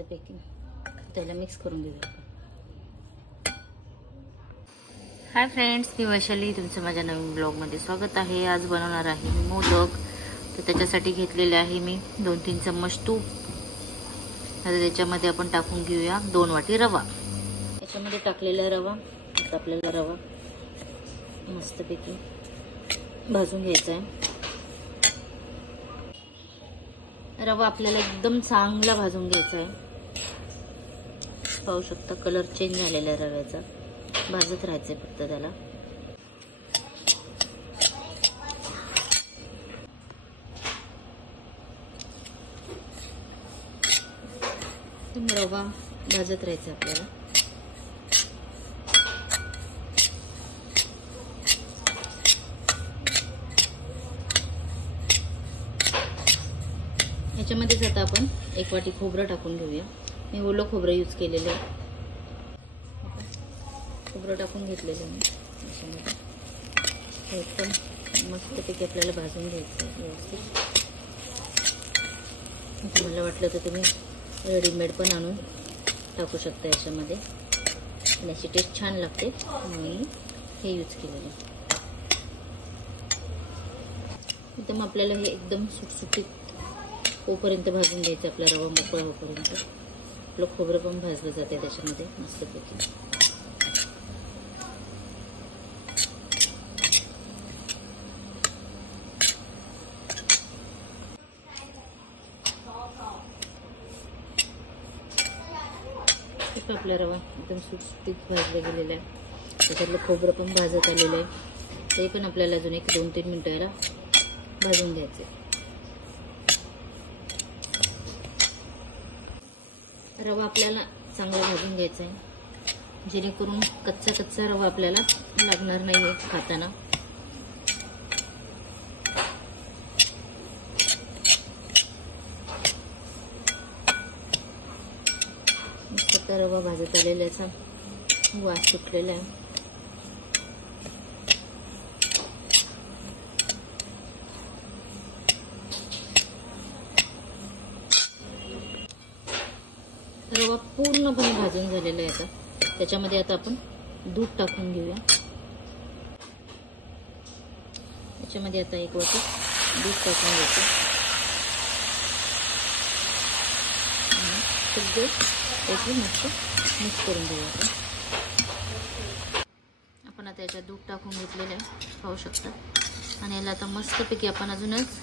मस्तपैकी त्याला मिक्स करून घेऊया. हाय फ्रेंड्स, मी वैशाली, तुमचं माझ्या नवीन ब्लॉगमध्ये स्वागत आहे. आज बनवणार आहे मी मोदक. तर त्याच्यासाठी घेतलेले आहे मी 2-3 चम्मच तूप. आता त्याच्यामध्ये आपण टाकून घेऊया 2 वाटी रवा. याच्यामध्ये टाकलेला रवा, आता आपल्याला रवा मस्तपैकी भाजून घ्यायचा आहे. रवा आपल्याला एकदम चांगला भाजून घ्यायचा आहे. पाहू शकता कलर चेंज झालेला आहे रव्याचा. भाजत राहायचंय फक्त त्याला. रवा भाजत राहायचा आपल्याला. याच्यामध्येच आता आपण 1 वाटी खोबरं टाकून घेऊया. मी ओलं खोबरं यूज केलेलं आहे. खोबरं टाकून घेतलेलं आहे याच्यामध्ये. एकदम मस्तपैकी आपल्याला भाजून घ्यायचं आहे व्यवस्थित. तुम्हाला वाटलं तर तुम्ही रेडीमेड पण आणून टाकू शकता याच्यामध्ये. याची टेस्ट छान लागते म्हणून हे यूज केलेलं आहे. एकदम आपल्याला हे एकदम सुटसुटीत होईपर्यंत भाजून घ्यायचं. आपला रवा मोकळा होईपर्यंत. आपलं खोबरं पण भाजलं जाते त्याच्यामध्ये मस्तपैकी. आपला रवा एकदम सुटसुटीत भाजला गेलेला आहे. त्याच्यातलं खोबरं पण भाजत आलेलं आहे. ते पण आपल्याला अजून 1-2-3 मिनिटं याला भाजून घ्यायचं. रवा आपल्याला चांगला भाजून घ्यायचा आहे, जेणेकरून कच्चा रवा आपल्याला लागणार नाही खाताना. मस्त रवा भाजत आलेला याचा वास सुटलेला आहे. रवा पूर्णपणे भाजून झालेला आहे. आता त्याच्यामध्ये आता आपण दूध टाकून घेऊया. याच्यामध्ये आता 1 वाटी दूध टाकून घ्यायचं. सगळे त्याची मस्त मिक्स करून घेऊया. आपण आता याच्यात दूध टाकून घेतलेलं आहे, पाहू शकता. आणि याला आता मस्तपैकी आपण अजूनच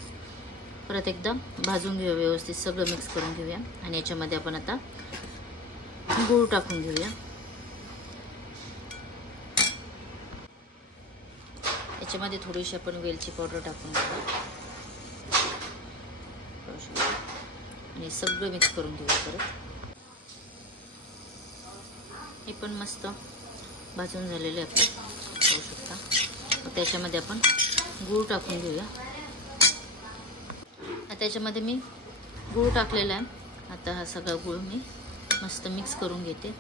परत एकदा भाजून घेऊया व्यवस्थित. सगळं मिक्स करून घेऊया. आणि याच्यामध्ये आपण आता गूळ टाकून घेऊया. याच्यामध्ये थोडीशी आपण वेलची पावडर टाकून घेऊया. आणि सगळं मिक्स करून घेऊया परत. हे पण मस्त भाजून झालेले आपले, पाहू शकता. त्याच्यामध्ये आपण गूळ टाकून घेऊया. त्याच्यामध्ये मी गूळ टाकलेला आहे. आता हा सगळा गूळ मी मस्त मिक्स करून घेते.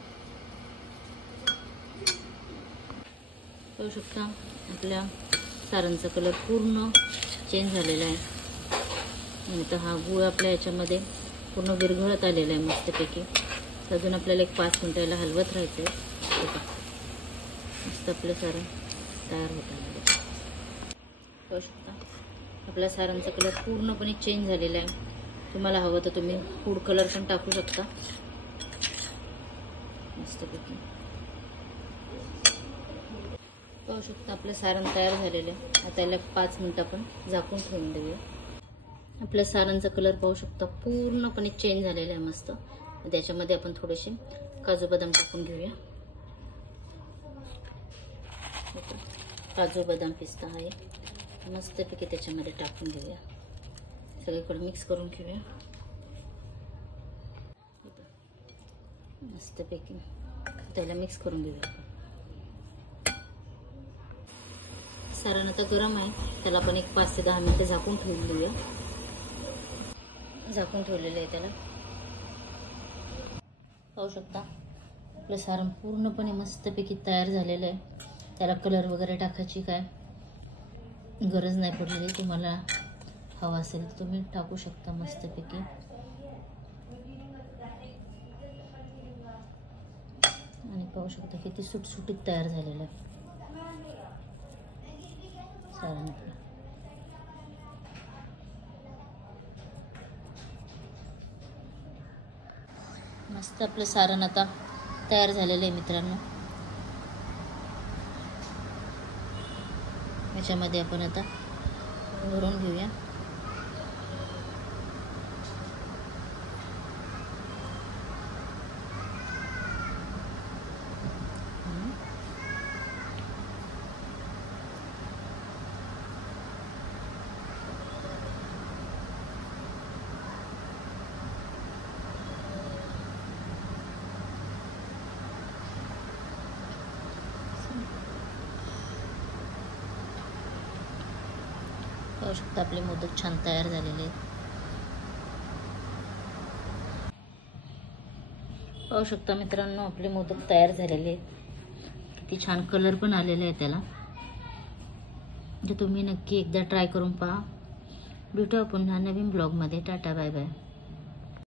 पाहू शकता आपल्या सारणचा कलर पूर्ण चेंज झालेला आहे. आणि आता हा गूळ आपल्या याच्यामध्ये पूर्ण विरघळत आलेला आहे मस्तपैकी. अजून आपल्याला 5 मिनिटं याला हलवत राहायचं आहे. मस्त आपलं सारण तयार होत आहे. पाहू शकता आपल्या सारणचा कलर पूर्णपणे चेंज झालेला आहे. तुम्हाला हवं तर तुम्ही फूड कलर पण टाकू शकता मस्तपैकी. पाहू शकता आपलं सारण तयार झालेलं आहे. आता याला 5 मिनिटं आपण झाकून ठेवून देऊया. आपल्या सारणचा कलर पाहू शकता पूर्णपणे चेंज झालेला आहे मस्त. त्याच्यामध्ये आपण थोडेसे काजू बदाम टाकून घेऊया. काजू बदाम पिस्ता आहे मस्तपैकी त्याच्यामध्ये टाकून घेऊया. सगळीकडे मिक्स करून घेऊया मस्तपैकी. त्याला मिक्स करून घेऊया. सारण आता गरम आहे, त्याला आपण 5 ते 10 मिनिटं झाकून ठेवून देऊया. झाकून ठेवलेलं आहे त्याला. पाहू शकता आपलं सारण पूर्णपणे मस्तपैकी तयार झालेलं आहे. त्याला कलर वगैरे टाकायची काय गरज नाही पडलेली. तुम्हाला हवा असेल तर तुम्ही टाकू शकता मस्तपैकी. पाहू शकता किती सुटसुटीत तयार झालेलं आहे सारण आपलं. मस्त आपलं सारण आता तयार झालेलं आहे मित्रांनो. याच्यामध्ये आपण आता भरून घेऊया. पाहू शकता आपले मोदक छान तयार झालेले आहेत. पाहू शकता मित्रांनो आपले मोदक तयार झालेले आहेत. किती छान कलर पण आलेला आहे त्याला. म्हणजे तुम्ही नक्की एकदा ट्राय करून पहा. भेटू पुन्हा नवीन ब्लॉगमध्ये. Tata bye bye.